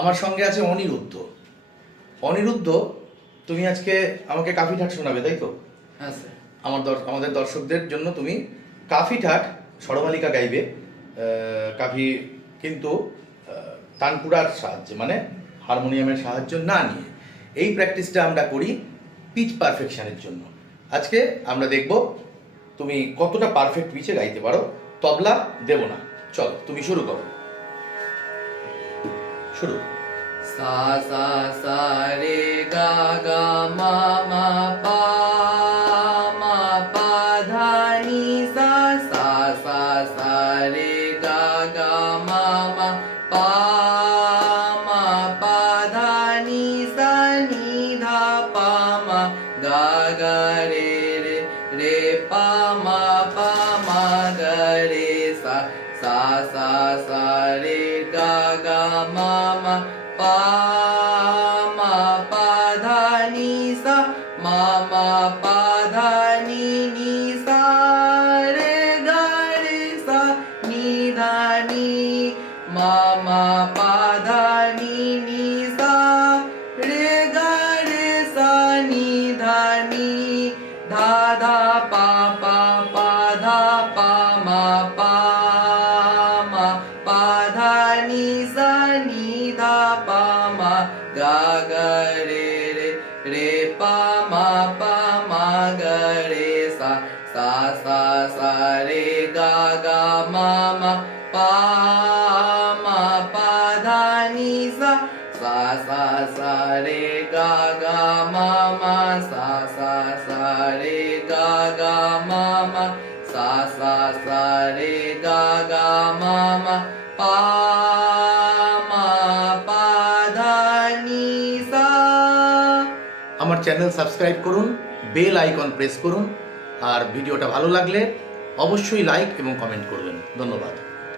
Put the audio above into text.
আমার সঙ্গে আছে অনিরুদ্ধ। অনিরুদ্ধ, তুমি আজকে আমাকে কাফি ঠাট শোনাবে, তাই তো? হ্যাঁ স্যার। আমাদের দর্শকদের জন্য তুমি কাফি ঠাট স্বরমালিকা গাইবে। কাফি কিন্তু তানপুরার সাহায্যে, মানে হারমোনিয়ামের সাহায্য না নিয়ে। এই প্র্যাকটিসটা আমরা করি পিচ পারফেকশনের জন্য। আজকে আমরা দেখব তুমি কতটা পারফেক্ট পিচে গাইতে পারো। তবলা দেব না, চলো তুমি শুরু করো। শুরু। সা সা সা রে গা গা মা মা পা মা পা ধা নি সা সা সা সা রে গা গা মা মা পা মা পা ধা নি সা নি ধা পা মা গা গা রে রে রে পা মা গা রে সা সা সা সা রে গা গা মা মা পা মা পা ধা নি সা মা মা পা ধা নি নি সা রে গা রে সা নি ধা নি মা মা পা ধা নি নি সা রে গা রে সা নি ধা নি ধা ধা পা পা পা ধা পা মা পা মা পা ধা নি সা নি ধা পা মা গা গা রে রে রে পা মা গা রে সা সা সা সা রে গা গা মা মা পা ধা নি সা সা সা সা রে গা গা মা মা সা সা সা রে গা গা মা মা সা সা সা রে গা গা মা মা পা ধা নি সা। আমার চ্যানেল সাবস্ক্রাইব করুন, বেল আইকন প্রেস করুন, আর ভিডিওটা ভালো লাগলে অবশ্যই লাইক এবং কমেন্ট করবেন। ধন্যবাদ।